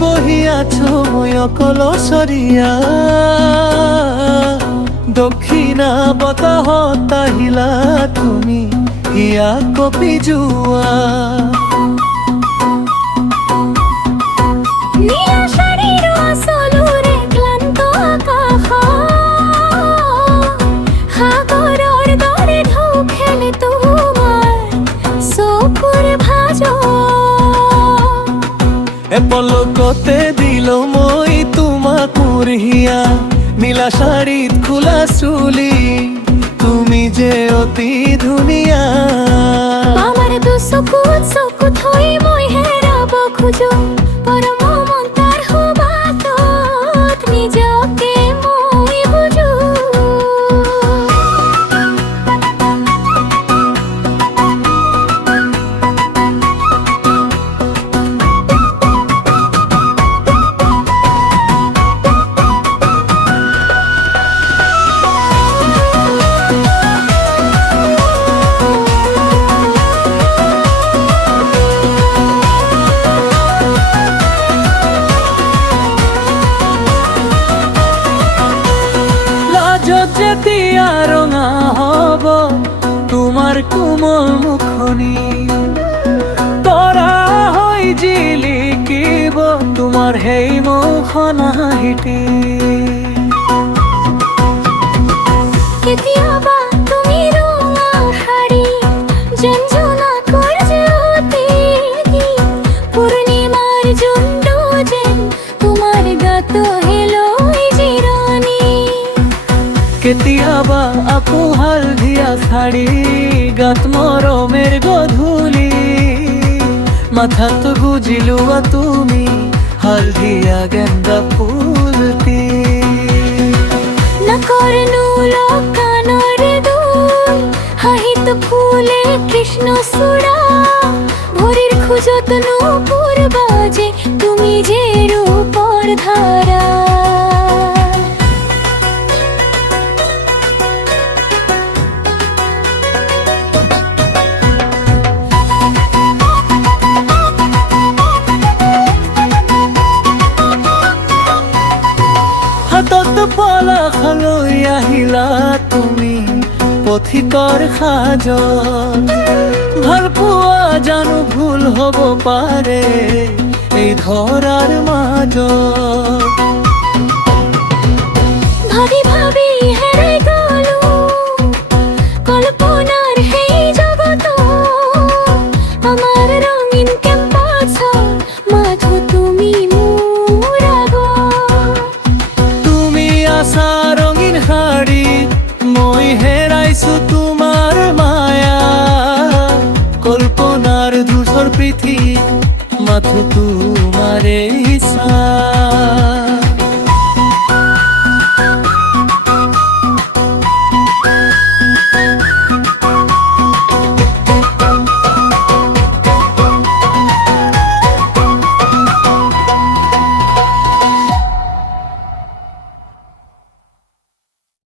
বহি আছো মই অকল চৰিয়া দক্ষিণা বতাহত আহিলা তুমি হিয়া কপি যোৱা পলকতে দিল মই তোমাক মোৰ হিয়া নীলা শাড়ীত খোলা চুলি তুমি যে অতি ধুনীয়া আমার দুচকুত চকু থৈ মই হেৰাব খোজো পৰম মন্তাৰ সুবাসত নিজকে মই বুজো যেতিয়া ৰঙা হ'ব তোমাৰ কোমল মুখনি তৰা হৈ জিলিকিব তোমাৰ সেই মুখখন হাঁহিটি কেতিয়াবা তুমি ৰঙা শাড়ী জনজনাকৰ জ্যোতি পূৰ্ণিমাৰ জোনটো যেন তোমাৰ গাত হেলৈ জিৰণি কেতিয়াবা আকৌ হালধীয়া শাড়ী গাত মৰমেৰ গধূলি মাথাত গুজি লোৱা তুমি হালধীয়া গেন্দা ফুলটি নাকৰ নোলক কাণৰ দুল হাঁহিত ফুলে কৃষ্ণচূড়া ভৰিৰ খোজত নূপুৰ বাজে তুমি যে ৰূপৰ ধাৰা হাতত পলাশ লৈ আহিলা তুমি পথিকৰ সাজত ভাল পোৱা জানো ভুল হ'ব পাৰে এই ধৰাৰ মাজত ভাবি ভাবি হেৰাই গলো কল্পনাৰ সেই জগত আমাৰ ৰঙীন কেম্পাছৰ মাথো তুমি মোৰ আগত তুমি আছা ৰঙীন শাড়ীত মই হেৰাইছো তোমাৰ মায়া কল্পনাৰ ধূসৰ পৃথিৱী মাথো তোমাৰে ইচ্ছা